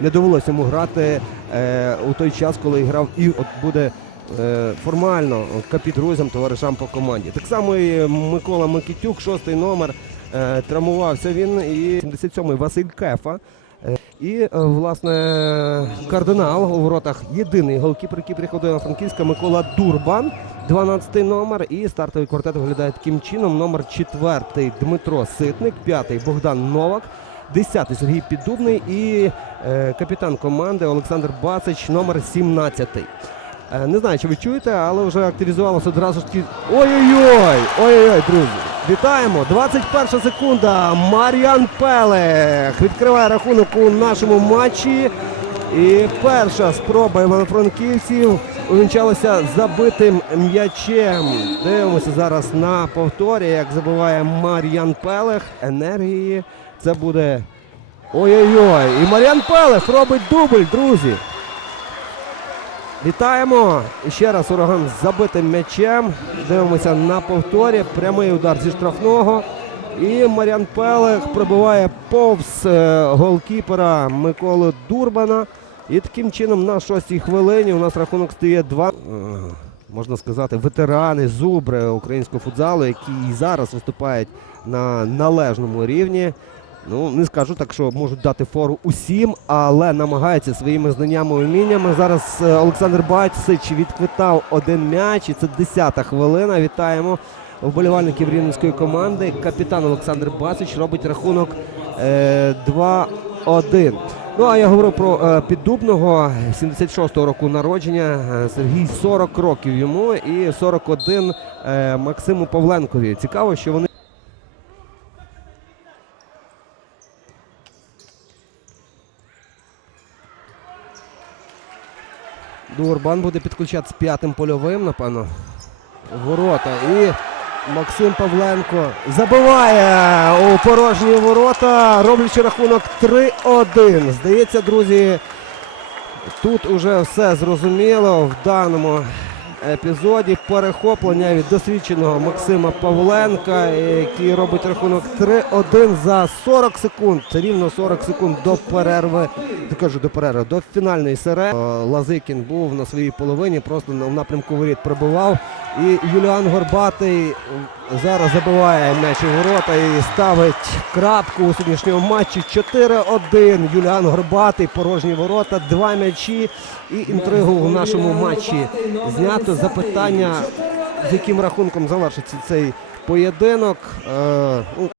Не довелося йому грати е, у той час, коли грав і от буде е, формально капітрузом товаришам по команді. Так само і Микола Микитюк, шостий номер. Е, травмувався він і 77-й Василь Кефа. Е, І, е, власне, кардинал у воротах єдиний голкіпер, який приходив на Франківська Микола Дурбан, 12-й номер. І стартовий квартет виглядає таким чином. Номер 4 Дмитро Ситник, 5 Богдан Новак, 10 Сергій Піддубний і е, капітан команди Олександр Бацич, номер 17. Е, не знаю, чи ви чуєте, але вже активізувалося одразу ж ті. Ой-ой-ой! Ой-ой-ой, друзі! Вітаємо! 21 секунда. Мар'ян Пелех відкриває рахунок у нашому матчі. І перша спроба івано-франківців увінчалася забитим м'ячем. Дивимося зараз на повторі, як забиває Мар'ян Пелех. Енергії. Це буде. Ой-ой-ой! І Мар'ян Пелех робить дубль, друзі. Вітаємо! І ще раз ураган з забитим м'ячем. Дивимося на повторі. Прямий удар зі штрафного. І Мар'ян Пелех пробиває повз е, голкіпера Миколи Дурбана. І таким чином на шостій хвилині у нас рахунок стає 2. Е, Можна сказати, ветерани, зубри українського футзалу, які і зараз виступають на належному рівні. Ну, не скажу так, що можуть дати фору усім, але намагаються своїми знаннями і уміннями. Зараз е, Олександр Батьсич відквитав один м'яч, і це 10-та хвилина. Вітаємо вболівальників рівненської команди. Капітан Олександр Басич робить рахунок е, 2-1. Ну а я говорив про е, піддубного 76-го року народження. Е, Сергій 40 років йому і 41 е, Максиму Павленкові. Цікаво, що вони. Дурбан буде підключати з п'ятим польовим, напевно. Ворота. І Максим Павленко забиває у порожні ворота, роблячи рахунок 3-1. Здається, друзі, тут уже все зрозуміло в даному епізоді. Перехоплення від досвідченого Максима Павленка, який робить рахунок 3-1 за 40 секунд. Рівно 40 секунд до перерви. Я кажу до перерви, до фінальної серії. Лазикін був на своїй половині, просто в напрямку воріт пробивав. І Юліан Горбатий зараз забиває м'яч у ворота і ставить крапку у сьогоднішньому матчі. 4-1. Юліан Горбатий, порожні ворота, два м'ячі і інтригу в нашому матчі знято. Запитання, з яким рахунком завершиться цей поєдинок. Е, ну,